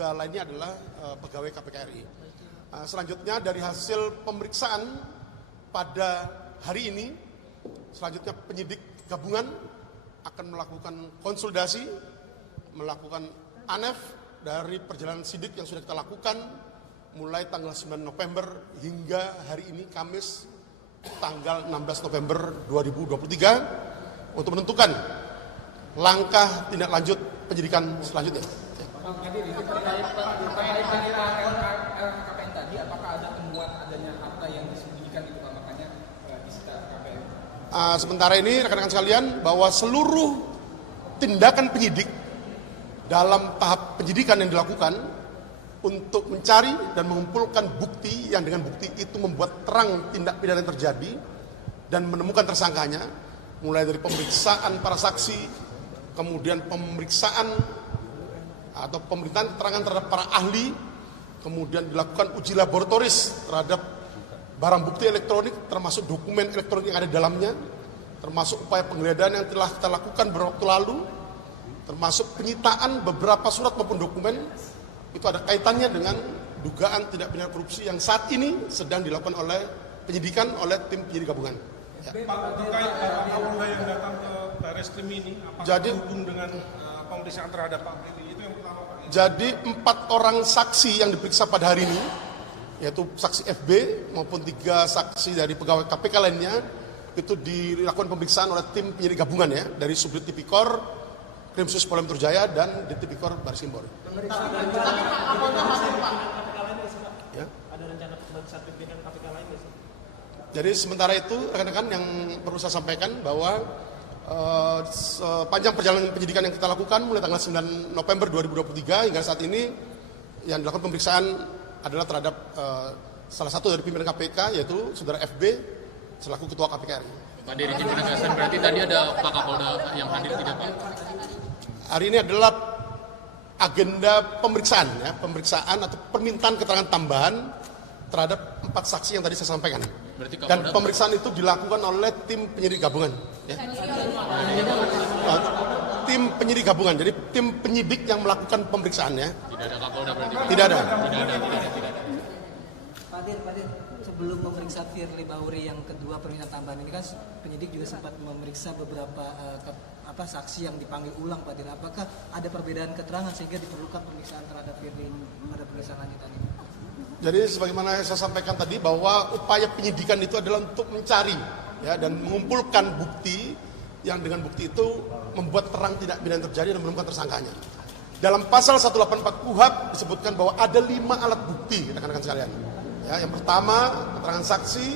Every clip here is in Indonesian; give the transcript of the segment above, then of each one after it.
3 lainnya adalah pegawai KPK RI. Selanjutnya dari hasil pemeriksaan pada hari ini, selanjutnya penyidik gabungan akan melakukan konsolidasi, melakukan ANEF dari perjalanan sidik yang sudah kita lakukan mulai tanggal 9 November hingga hari ini Kamis tanggal 16 November 2023 untuk menentukan langkah tindak lanjut penyidikan selanjutnya. KPN tadi, apakah ada temuan adanya harta yang disembunyikan itu Pak, makanya disita KPN? Sementara ini rekan-rekan sekalian bahwa seluruh tindakan penyidik dalam tahap penyidikan yang dilakukan untuk mencari dan mengumpulkan bukti yang dengan bukti itu membuat terang tindak pidana yang terjadi dan menemukan tersangkanya, mulai dari pemeriksaan para saksi, kemudian pemeriksaan atau pemerintahan keterangan terhadap para ahli, kemudian dilakukan uji laboratoris terhadap barang bukti elektronik termasuk dokumen elektronik yang ada di dalamnya, termasuk upaya penggeledahan yang telah kita lakukan beberapa waktu lalu, termasuk penyitaan beberapa surat maupun dokumen. Itu ada kaitannya dengan dugaan tindak pidana korupsi yang saat ini sedang dilakukan oleh penyidikan oleh tim penyidik gabungan. Ya. Pak, terkait Kapolda yang datang ke Barreskrim ini, apakah berhubung dengan pemeriksaan terhadap Pak Firly? Itu yang pertama, Pak. Jadi 4 orang saksi yang diperiksa pada hari ini, yaitu saksi FB maupun 3 saksi dari pegawai KPK lainnya, itu dilakukan pemeriksaan oleh tim penyidik gabungan ya, dari Subdit Tipikor, Krimsus Polda Metro Jaya dan Ditipikor Barreskrim Polri. Ya. Ada rencana pemeriksaan pimpinan KPK lain nggak sih? Jadi sementara itu rekan-rekan yang perlu saya sampaikan bahwa sepanjang perjalanan penyidikan yang kita lakukan mulai tanggal 9 November 2023 hingga saat ini yang dilakukan pemeriksaan adalah terhadap salah satu dari pimpinan KPK yaitu saudara FB selaku Ketua KPK RI. Pak, dari izin penegasan berarti tadi ada Pak Kapolda yang hadir tidak Pak? Hari ini adalah agenda pemeriksaan ya, pemeriksaan atau permintaan keterangan tambahan terhadap 4 saksi yang tadi saya sampaikan. Dan pemeriksaan itu dilakukan oleh tim penyidik gabungan. Ya. Tim penyidik gabungan, jadi tim penyidik yang melakukan pemeriksaan ya. Tidak ada Kapolda berarti? Tidak ada. Pak Dir, sebelum memeriksa Firly Bahuri yang kedua permintaan tambahan ini kan penyidik juga sempat memeriksa beberapa saksi yang dipanggil ulang, Pak Dir. Apakah ada perbedaan keterangan sehingga diperlukan pemeriksaan terhadap Firly pada pemeriksaan lanjutan ini? Jadi sebagaimana saya sampaikan tadi bahwa upaya penyidikan itu adalah untuk mencari ya dan mengumpulkan bukti yang dengan bukti itu membuat terang tindak pidana terjadi dan menemukan tersangkanya. Dalam pasal 184 KUHP disebutkan bahwa ada 5 alat bukti rekan-rekan sekalian. Ya, yang pertama keterangan saksi,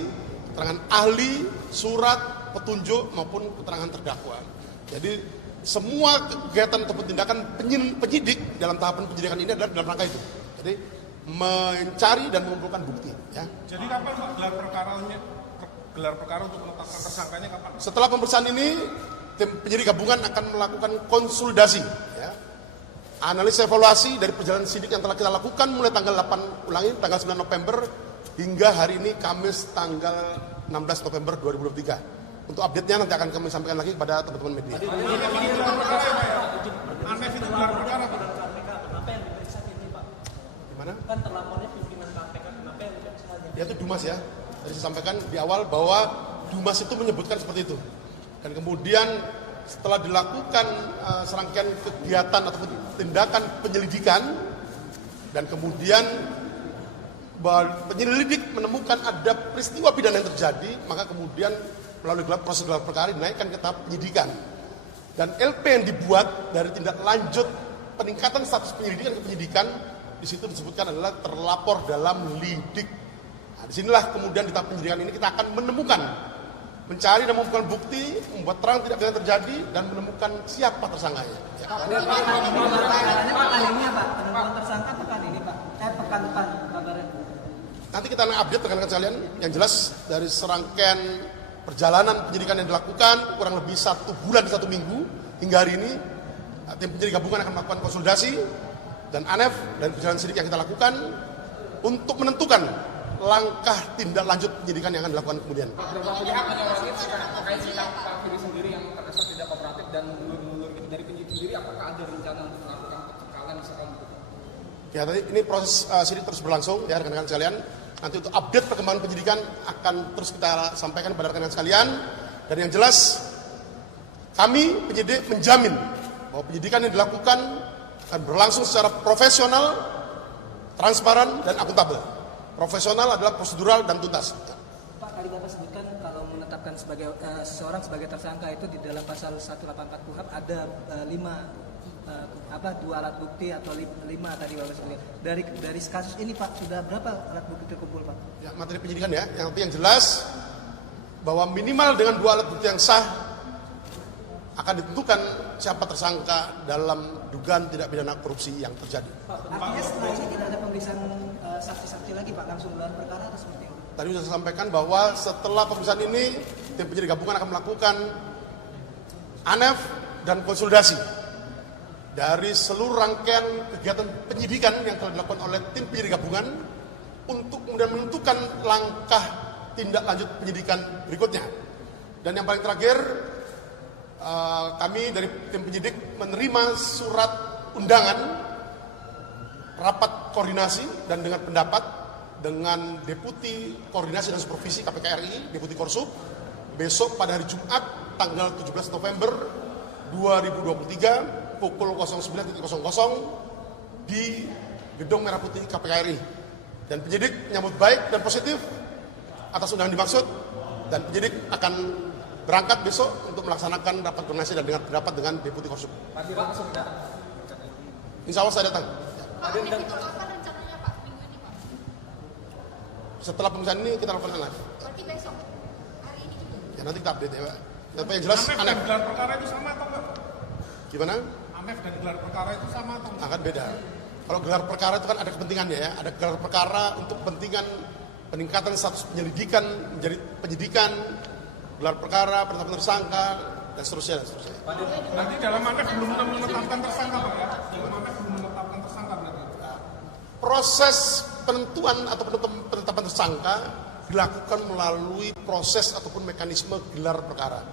keterangan ahli, surat, petunjuk maupun keterangan terdakwa. Jadi semua kegiatan atau tindakan penyidik dalam tahapan penyidikan ini adalah dalam rangka itu. Jadi mencari dan mengumpulkan bukti. Ya. Jadi kapan Pak gelar perkara untuk menetapkan tersangkanya kapan? Setelah pemeriksaan ini, tim penyidik gabungan akan melakukan konsolidasi, ya, analisa evaluasi dari perjalanan sidik yang telah kita lakukan mulai tanggal 9 November hingga hari ini Kamis tanggal 16 November 2023. Untuk update-nya nanti akan kami sampaikan lagi kepada teman-teman media. ANEF itu gelar perkara Pak. Gimana? Kan terlapornya pimpinan KPK, kenapa yang diperiksa? Ya itu Dumas ya. Tadi saya sampaikan di awal bahwa Dumas itu menyebutkan seperti itu. Dan kemudian setelah dilakukan serangkaian kegiatan atau tindakan penyelidikan dan kemudian penyelidik menemukan ada peristiwa pidana yang terjadi, maka kemudian melalui proses gelar perkara dinaikkan ke tahap penyidikan. Dan LP yang dibuat dari tindak lanjut peningkatan status penyelidikan ke penyidikan, di situ disebutkan adalah terlapor dalam lidik. Nah, disinilah kemudian di tahap penyidikan ini kita akan menemukan, mencari dan mengumpulkan bukti, membuat terang tidak pidana terjadi dan menemukan siapa tersangkanya. Ya. Pertanyaannya pekan ini ya Pak, penentuan tersangka pekan ini Pak, pekan depan kabarnya. Nanti kita akan update rekan-rekan sekalian. Yang jelas dari serangkaian perjalanan penyidikan yang dilakukan kurang lebih 1 bulan 1 minggu hingga hari ini, tim penyidik gabungan akan melakukan konsolidasi dan ANEF dan perjalanan sidik yang kita lakukan untuk menentukan langkah tindak lanjut penyidikan yang akan dilakukan kemudian. Beberapa pihak menyoroti terkait sikap Pak Firly sendiri yang terkesan tidak kooperatif dan mundur-mundur gitu. Dari penyidik sendiri, apakah ada rencana untuk melakukan pencekalan misalkan gitu? Ya, tadi ini proses sidik terus berlangsung ya rekan-rekan sekalian. Nanti untuk update perkembangan penyidikan akan terus kita sampaikan kepada rekan-rekan sekalian. Dan yang jelas kami penyidik menjamin bahwa penyidikan yang dilakukan akan berlangsung secara profesional, transparan, dan akuntabel. Profesional adalah prosedural dan tuntas. Pak, tadi Bapak sebutkan kalau menetapkan sebagai seseorang sebagai tersangka itu di dalam pasal 184 KUHP ada 2 alat bukti atau 5 tadi Bapak sebutkan. Dari kasus ini Pak, sudah berapa alat bukti terkumpul Pak? Ya, materi penyidikan ya, yang jelas bahwa minimal dengan 2 alat bukti yang sah akan ditentukan siapa tersangka dalam dugaan tindak pidana korupsi yang terjadi. Artinya setelah ini tidak ada pemeriksaan saksi-saksi lagi Pak, langsung gelar perkara atau seperti itu? Tadi sudah saya sampaikan bahwa setelah pemeriksaan ini, tim penyidik gabungan akan melakukan ANEF dan konsolidasi dari seluruh rangkaian kegiatan penyidikan yang telah dilakukan oleh tim penyidik gabungan untuk kemudian menentukan langkah tindak lanjut penyidikan berikutnya. Dan yang paling terakhir, kami dari tim penyidik menerima surat undangan rapat koordinasi dan dengan pendapat dengan Deputi Koordinasi dan Supervisi KPK RI, Deputi Korsup, besok pada hari Jumat tanggal 17 November 2023 pukul 09.00 di Gedung Merah Putih KPK RI. Dan penyidik menyambut baik dan positif atas undangan dimaksud, dan penyidik akan berangkat besok untuk melaksanakan rapat koordinasi dan dengan pendapat dengan Deputi Korsup. Insya Allah saya datang. Pak, ini ditolakkan rencananya Pak, minggu ini Pak? Setelah pemeriksaan ini kita lakukan live. Berarti besok, hari ini juga? Ya nanti kita update ya Pak. Tapi yang jelas ANEF dan gelar perkara itu sama atau enggak? Gimana? ANEF dan gelar perkara itu sama atau enggak? Akan beda. Kalau gelar perkara itu kan ada kepentingannya ya. Ada gelar perkara untuk kepentingan peningkatan status penyelidikan menjadi penyidikan, gelar perkara, penetapan tersangka, dan seterusnya dan seterusnya. Nanti dalam ANEF belum menetapkan tersangka Pak ya? Dalam ANEF belum menetapkan tersangka berarti? Proses penentuan atau penetapan tersangka dilakukan melalui proses ataupun mekanisme gelar perkara.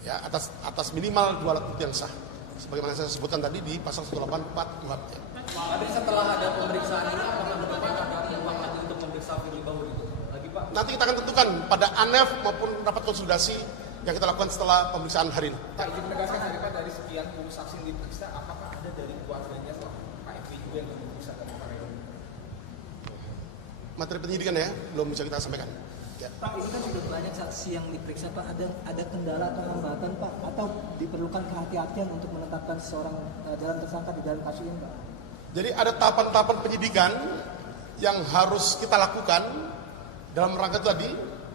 Ya, atas minimal 2 alat bukti yang sah. Sebagaimana saya sebutkan tadi di pasal 184 KUHP. Ya. Tapi setelah ada pemeriksaan ini, apakah ke depan ada peluang lagi untuk memeriksa Firly Bahuri lagi Pak? Nanti kita akan tentukan pada ANEF maupun rapat konsolidasi yang kita lakukan setelah pemeriksaan hari ini. Pak, izin menegaskan hari Pak, dari sekian 10 saksi yang diperiksa, apakah ada dari keluarganya Pak FB juga yang diperiksa dari Pak Reon? Materi penyidikan ya, belum bisa kita sampaikan. Ya. Pak, ini kan sudah banyak saksi yang diperiksa Pak, ada kendala atau hambatan Pak, atau diperlukan kehati-hatian untuk menetapkan seseorang dalam tersangka di dalam kasus ini Pak? Jadi ada tahapan-tahapan penyidikan yang harus kita lakukan dalam rangka tadi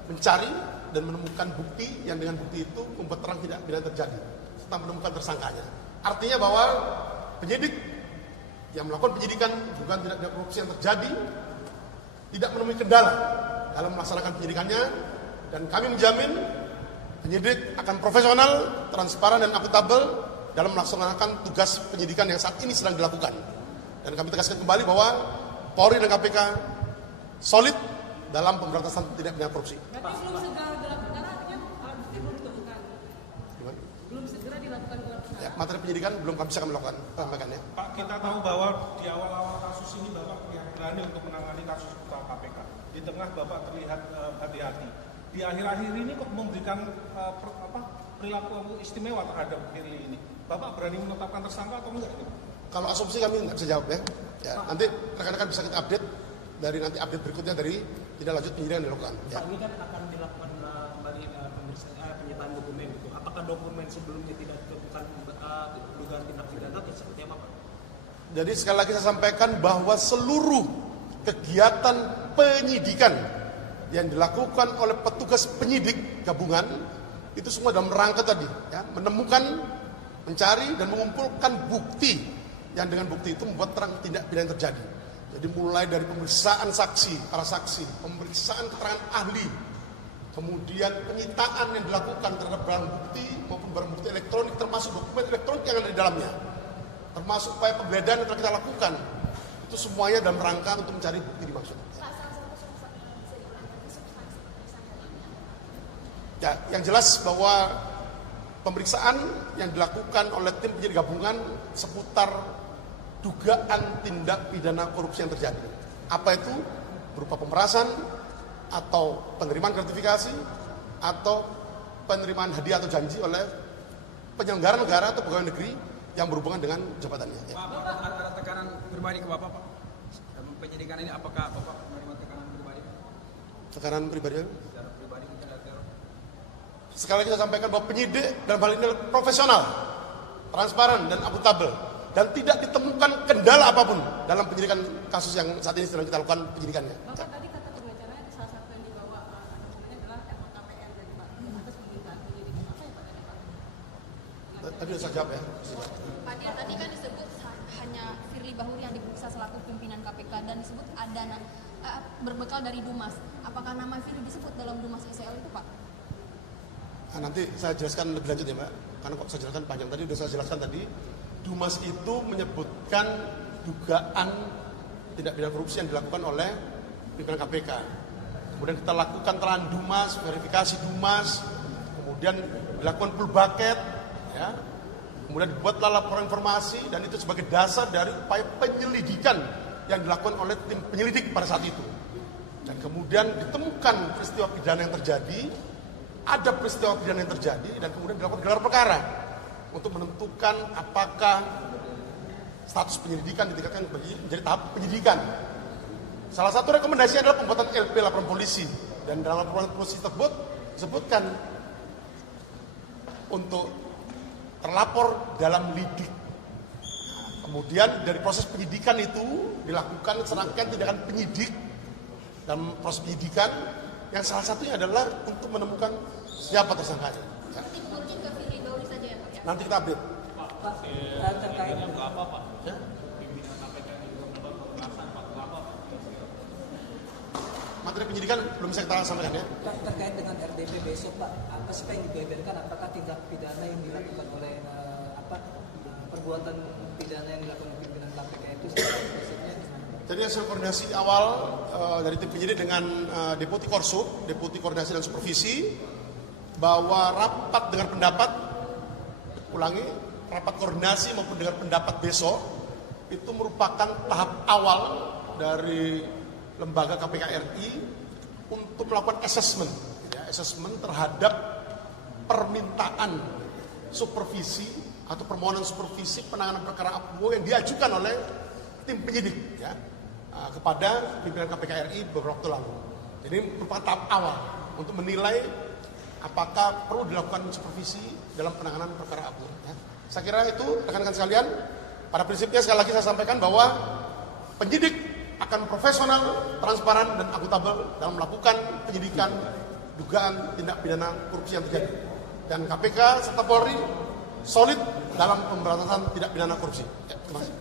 mencari dan menemukan bukti yang dengan bukti itu membuat terang tidak pidana terjadi serta menemukan tersangkanya. Artinya bahwa penyidik yang melakukan penyidikan dugaan tindak pidana korupsi yang terjadi tidak menemui kendala dalam melaksanakan penyidikannya, dan kami menjamin penyidik akan profesional, transparan, dan akuntabel dalam melaksanakan tugas penyidikan yang saat ini sedang dilakukan. Dan kami tegaskan kembali bahwa Polri dan KPK solid dalam pemberantasan tindak pidana korupsi. Berarti belum segera gelar perkara, artinya alat bukti belum ditemukan? Gimana? Belum segera dilakukan gelar perkara? Ya, materi penyidikan belum kami bisa melakukan sampaikan ya. Pak, kita tahu bahwa di awal-awal kasus ini Bapak yang berani untuk menangani kasus KPK. Di tengah Bapak terlihat hati-hati. Di akhir-akhir ini kok memberikan perilaku istimewa terhadap Firly ini. Bapak berani menetapkan tersangka atau enggak? Kalau asumsi kami nggak bisa jawab ya. Ya, nanti rekan-rekan bisa kita update dari nanti update berikutnya dari tindak lanjut penyidikan yang dilakukan. Ya. Ini kan akan dilakukan kembali penyitaan dokumen gitu. Apakah dokumen sebelumnya tidak ditemukan dugaan tindak pidana atau seperti apa Pak? Jadi sekali lagi saya sampaikan bahwa seluruh kegiatan penyidikan yang dilakukan oleh petugas penyidik gabungan itu semua dalam rangka tadi ya, menemukan, mencari dan mengumpulkan bukti yang dengan bukti itu membuat terang tindak pidana terjadi. Jadi mulai dari pemeriksaan saksi, para saksi, pemeriksaan keterangan ahli, kemudian penyitaan yang dilakukan terhadap barang bukti maupun barang bukti elektronik termasuk dokumen elektronik yang ada di dalamnya, termasuk upaya penggeledahan yang telah kita lakukan, itu semuanya dalam rangka untuk mencari bukti dimaksud. Ya, yang jelas bahwa pemeriksaan yang dilakukan oleh tim penyidik gabungan seputar dugaan tindak pidana korupsi yang terjadi. Apa itu? Berupa pemerasan, atau penerimaan gratifikasi, atau penerimaan hadiah atau janji oleh penyelenggara negara atau pegawai negeri yang berhubungan dengan jabatannya. Ya. Pak, ada tekanan pribadi ke Bapak, Pak? Dalam penyidikan ini apakah Bapak menerima tekanan pribadi? Tekanan pribadi? Secara pribadi kita ada teror. Sekali lagi saya sampaikan bahwa penyidik dalam hal ini profesional, transparan, dan akuntabel, dan tidak ditemukan kendala apapun dalam penyidikan kasus yang saat ini sedang kita lakukan penyidikannya. Bapak tadi kata pembicaranya salah satu yang dibawa dokumennya adalah LHKPN dari Pak atas penyidikan penyidikan apa ya Pak tadi Pak? Tadi sudah saya jawab ya. Pak Dir, tadi kan disebut hanya Firly Bahuri yang diperiksa selaku pimpinan KPK dan disebut ada berbekal dari Dumas. Apakah nama Firly disebut dalam Dumas SEL itu Pak? Nah, nanti saya jelaskan lebih lanjut ya Mbak, karena kok saya jelaskan panjang tadi, sudah saya jelaskan tadi. Dumas itu menyebutkan dugaan tindak pidana korupsi yang dilakukan oleh pimpinan KPK. Kemudian kita lakukan telahan Dumas, verifikasi Dumas, kemudian dilakukan full bucket, ya. Kemudian dibuatlah laporan informasi dan itu sebagai dasar dari upaya penyelidikan yang dilakukan oleh tim penyelidik pada saat itu. Dan kemudian ditemukan peristiwa pidana yang terjadi, ada peristiwa pidana yang terjadi dan kemudian dilakukan gelar perkara untuk menentukan apakah status penyelidikan ditingkatkan menjadi tahap penyidikan. Salah satu rekomendasi adalah pembuatan LP laporan polisi, dan dalam laporan polisi tersebut disebutkan untuk terlapor dalam lidik. Kemudian dari proses penyidikan itu dilakukan serangkaian tindakan penyidik dalam proses penyidikan yang salah satunya adalah untuk menemukan siapa tersangkanya. Ya. Tim Polri ke Firly Bahuri saja ya Pak ya? Nanti kita update. Pak, terkait Ya. Materi penyidikan belum bisa kita sampaikan ya. Pak, terkait dengan RDP besok Pak, apa sih Pak yang dibeberkan? Apakah tindak pidana yang dilakukan oleh perbuatan pidana yang dilakukan oleh pimpinan KPK itu maksudnya? Jadi hasil koordinasi awal dari tim penyidik dengan Deputi Korsub, Deputi Koordinasi dan Supervisi, bahwa rapat dengar pendapat, ulangi, rapat koordinasi maupun dengar pendapat besok itu merupakan tahap awal dari lembaga KPK RI untuk melakukan assessment, ya, assessment terhadap permintaan supervisi atau permohonan supervisi penanganan perkara APBO yang diajukan oleh tim penyidik, ya, kepada pimpinan KPK RI beberapa waktu lalu. Jadi merupakan tahap awal untuk menilai apakah perlu dilakukan supervisi dalam penanganan perkara APBO. Ya. Saya kira itu rekan-rekan sekalian. Pada prinsipnya sekali lagi saya sampaikan bahwa penyidik akan profesional, transparan, dan akuntabel dalam melakukan penyidikan dugaan tindak pidana korupsi yang terjadi. Dan KPK serta Polri solid dalam pemberantasan tindak pidana korupsi. Ya, terima kasih.